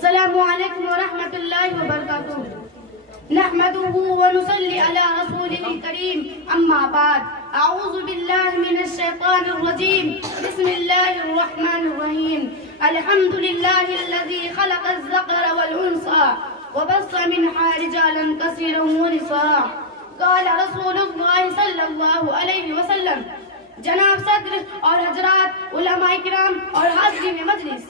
السلام علیکم ورحمۃ اللہ وبرکاتہ. نحمده ونصلي على رسوله الكريم. اما بعد، اعوذ باللہ من الشیطان الرجیم. بسم اللہ الرحمن الرحیم. الحمد للہ الذي خلق الذکر والانثى وبث منها رجالا كثيرا ونساء. قال رسول اللہ صلی اللہ علیہ وسلم. جناب صدر اور حضرات، علماء کرام اور حاضرین مجلس،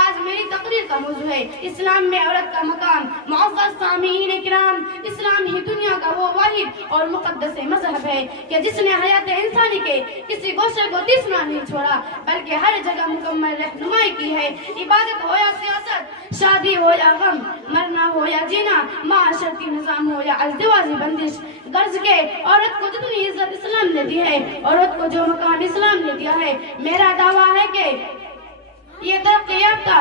آج میری تقریر کا موضوع ہے اسلام میں عورت کا مقام. معزز سامعین کرام، اسلام ہی دنیا کا وہ واحد اور مقدس مذہب ہے کہ جس نے حیات انسانی کے کسی گوشے کو تیسنا نہیں چھوڑا، بلکہ ہر جگہ مکمل رہنمائی کی ہے. عبادت ہو یا سیاست، شادی ہو یا غم، مرنا ہو یا جینا، معاشرتی نظام ہو یا ازدواجی بندش، غرض کے عورت کو جتنی عزت اسلام نے دی ہے، عورت کو جو مقام اسلام نے دیا ہے، میرا دعویٰ ہے کہ یہ ترقی یافتہ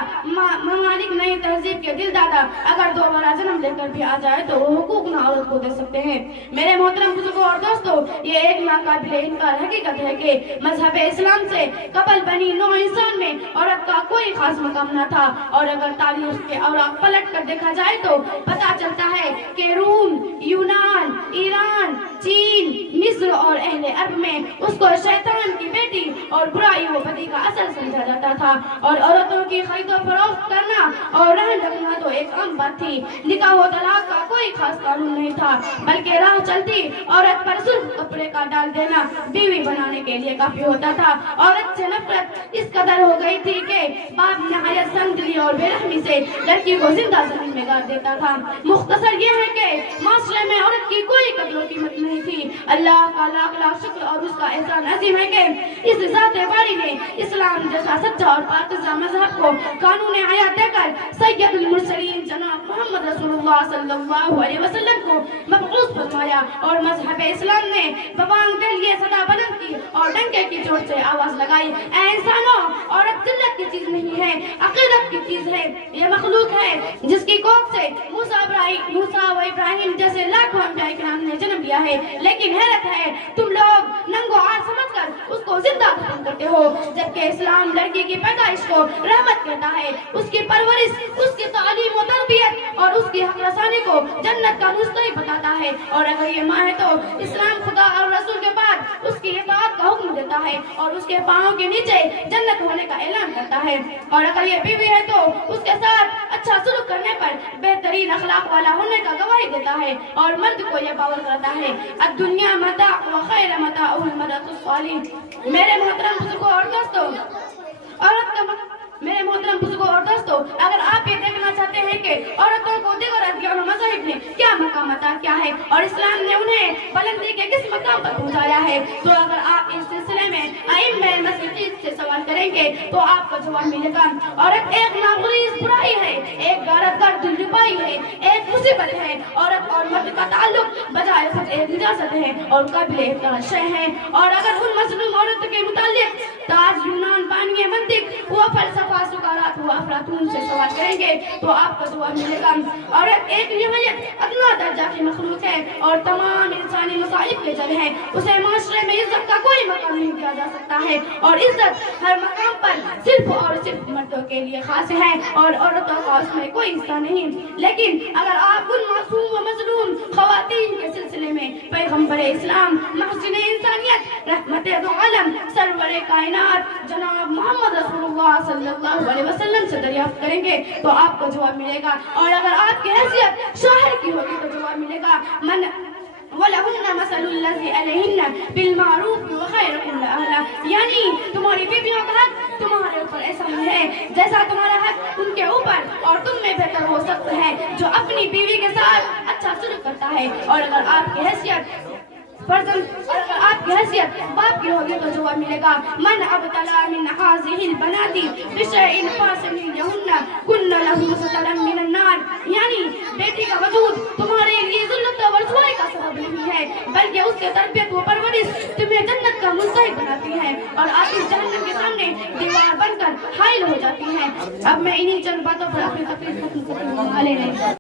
ممالک نئی تہذیب کے دل دادا اگر دوبارہ جنم لے کر بھی آ جائے تو وہ حقوق نہ عورت کو دے سکتے ہیں. میرے محترم بزرگوں اور دوستوں، یہ ایک ناقابل انکار حقیقت ہے کہ مذہب اسلام سے قبل بنی نوع انسان میں عورت کا کوئی خاص مقام نہ تھا، اور اگر تاریخ کے اوراق پلٹ کر دیکھا جائے تو پتہ چلتا ہے کہ روم، یونان، ایران، چین، مصر اور اہل عرب میں اس کو شیطان کی بیٹی اور برائی و بدی کا اثر سمجھا جاتا تھا، اور عورتوں کی خرید و فروخت کرنا اور رہن رکھنا تو ایک عام بات تھی. نکاح و طلاق کا کوئی خاص قانون نہیں تھا، بلکہ راہ چلتی عورت پر صرف کپڑے کا ڈال دینا بیوی بنانے کے لیے کافی ہوتا تھا. عورت سے نفرت اس قدر ہو گئی تھی کہ باپ نہایت سنگدلی اور بے رحمی سے لڑکی کو زندہ زمین میں گاڑ دیتا تھا. مختصر یہ ہے کہ معاشرے میں عورت کی کوئی قدر و قیمت نہیں تھی. اللہ کا لاکھ لاکھ شکر اور اس کا احسان عظیم ہے کہ اس ذات باری نے اسلام جیسا سچا اور پاکیزہ مذہب کو قانون حیات دے کر سید المرسلین جناب محمد رسول اللہ صلی اللہ علیہ وسلم کو مبعوث فرمایا، اور مذہب اسلام نے بوانگ کے لیے صدا بلند کی اور ڈنکے کی چوٹ سے آواز لگائی. اے انسانوں، عورت ذلت کی چیز نہیں ہے، عقیدت کی چیز ہے. یہ مخلوق ہے جس کی کوکھ سے موسیٰ و ابراہیم جیسے لاکھوں انبیاء کرام نے جنم لیا ہے، لیکن حیرت ہے تم لوگ ننگو آر سمجھ کر اس کو زندہ دفن کرتے ہو، جبکہ اسلام لڑکی کی پیدائش کو رحمت کہتا ہے، اس کی پرورش، اس کی تعلیم و تربیت اور اس کی حق رسانی کو جنت کا مستحق بتاتا ہے. اور اگر یہ ماں ہے تو اسلام خدا اور رسول کے بعد اس کی اطاعت کا حکم دیتا ہے اور اس کے پاؤں کے نیچے جنت ہونے کا اعلان کرتا ہے. اور اگر یہ بیوی ہے تو اس کے ساتھ اچھا سلوک کرنے پر بہترین اخلاق والا ہونے کا گواہی دیتا ہے. اور مرد کو یہ باور کرتا ہے الدنیا متاع و خیر متاع المرأة الصالح. میرے محترم بزرگوں اور دوستوں، اگر آپ یہ دیکھنا چاہتے ہیں کہ عورتوں کو دیگر ادیان و مذاہب نے کیا مقام عطا کیا ہے اور اسلام نے انہیں بلندی کے کس مقام پر پہنچایا ہے، تو اگر آپ اس سلسلے میں ائمہ مسیحیت سے سوال کریں گے تو آپ کو جواب ملے گا. عورت ایک ناگزیر برائی ہے، ایک غارت دلربائی ہے، ایک مصیبت ہے. عورت اور مرد کا تعلق بجائے خود ایک نجاست ہے اور قابل احترام شے ہے. اور اگر ان مظلوم عورت کے متعلق تاج یونان بانیے منطق و فلسفہ سقراط و افلاطون سے سوال کریں گے تو آپ کو جواب ملے گا. عورت ایک نہایت ادنا درجہ کی مخلوق ہے اور تمام انسانی مصائب کے جڑ ہے. اسے معاشرے میں عزت کا کوئی مقام نہیں دیا جا سکتا ہے، اور عزت ہر مقام پر صرف اور صرف مردوں کے لیے خاص ہے اور عورتوں کا اس میں کوئی حصہ نہیں. لیکن اگر آپ ان معصوم و مظلوم خواتین کے سلسلے میں پیغمبر اسلام، محسن انسانیت، رحمت دو عالم، سرور کائنات جناب محمد رسول اللہ صلی اللہ علیہ وسلم سے دریافت کریں گے تو آپ کو جواب ملے گا. اور اگر آپ کی حیثیت شوہر کی ہوگی تو جواب ملے گا من وَلَهُنَّ مَثَلُ الَّذِي عَلَيْهِنَّ بِالْمَعْرُوفِ وَخَيْرُكُمْ لَأَهْلَهُ. یعنی تمہاری بیویوں کا حق تمہارے اوپر ایسا ہی ہے جیسا تمہارا حق ان کے اوپر، اور تم میں بہتر ہو سکتا ہے جو اپنی بیوی کے ساتھ اچھا سلوک کرتا ہے. اور اگر آپ کی حیثیت باپ کی ہوگی تو جواب ملے گا من ابتلا من هذه البنات بشيء فاسد يهن كن له سترا من النار. یعنی بیٹی کا وجود تمہارے لیے ذلت و رسوائی کا سبب نہیں ہے، بلکہ اس کے تربیت و پرورش تمہیں جنت کا مستحق بناتی ہے اور آپ اس جہنم کے سامنے دیوار بن کر حائل ہو جاتی ہیں. اب میں انہی چند باتوں پر اپنی تقریر ختم کروں.